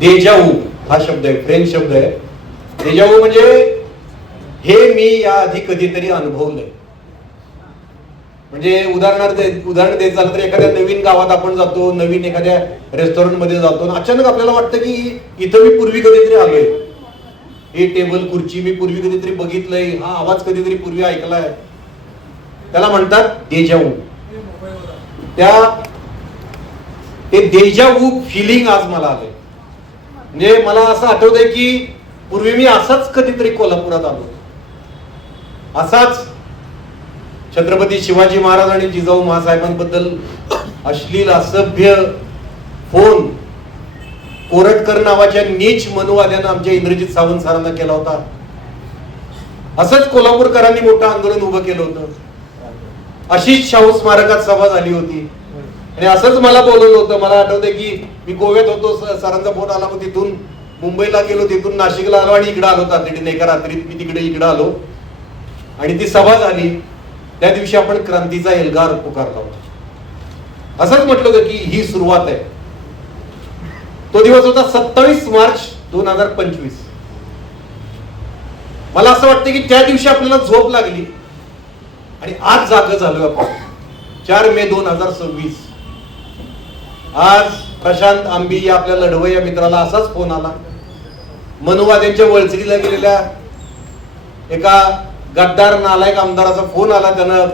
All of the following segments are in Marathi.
देजावू हा शब्द आहे, फ्रेंच शब्द आहे. देजावू म्हणजे हे मी या आधी कधीतरी अनुभवलंय. म्हणजे उदाहरण द्यायचं झालं तर एखाद्या नवीन गावात आपण जातो, नवीन एखाद्या रेस्टॉरंट मध्ये जातो, अचानक आपल्याला वाटतं की इथं मी पूर्वी कधीतरी आलोय, हे टेबल खुर्ची मी पूर्वी कधीतरी बघितलंय, हा आवाज कधीतरी पूर्वी ऐकलाय. त्याला म्हणतात देजावू. ते देजावू फिलिंग आज मला आलंय. म्हणजे मला असं आठवतंय की पूर्वी मी असाच कधीतरी कोल्हापुरात आलो, असाच छत्रपती शिवाजी महाराज आणि जिजाऊ महासाहेबांबद्दल अश्लील असभ्य फोन कोरटकर नावाच्या नीच मनुवाद्यानं आमच्या इंद्रजित सावंत सरांना केला होता. असंच कोल्हापूरकरांनी मोठं आंदोलन उभं केलं होतं. अशीच शाहू स्मारकात सभा झाली होती आणि असंच मला बोलवलं होतं. मला आठवतंय की मी गोव्यात होतो, सरांचा फोन आला, मग तिथून मुंबईला गेलो, तिथून नाशिकला आलो आणि इकडे आलो तातडीने. एका रात्रीत मी इकडे आलो आणि ती सभा झाली. त्या दिवशी आपण क्रांतीचा एल्गार पुकारला होता. असंच म्हटलं होतं की ही सुरुवात आहे. तो दिवस होता 27 मार्च 2025. मला असं वाटतं की त्या दिवशी आपल्याला झोप लागली आणि आज जागा झालोय आपण. 4 मे 2026. आज प्रशांत आंबी या आपल्या लढवय्या मित्राला असाच फोन आला. मनुवाद्यांच्या वळचरीला गेलेल्या एका गद्दार नालायक आमदाराचा फोन आला. त्यानं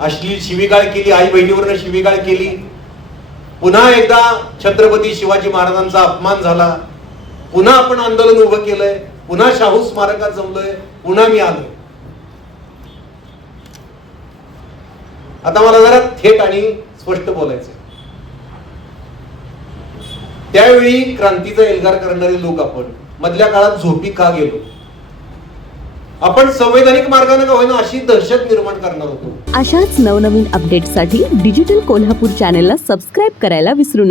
अश्लील शिवीगाळ केली, आई बहिणीवरनं शिवीगाळ केली. पुन्हा एकदा छत्रपती शिवाजी महाराजांचा अपमान झाला. पुन्हा आपण आंदोलन उभं केलंय, पुन्हा शाहू स्मारकात जमलोय, पुन्हा मी आलोय. आता मला जरा थेट आणि स्पष्ट बोलायचं. त्यावेळी क्रांतीचा एल्गार करणारे लोक आपण मधल्या काळात झोपी का गेलो? आपण संवैधानिक मार्गाने का होईना अशी दहशत निर्माण करणार होतो. अशाच नवनवीन अपडेटसाठी डिजिटल कोल्हापूर चॅनेलला सबस्क्राईब करायला विसरू नका.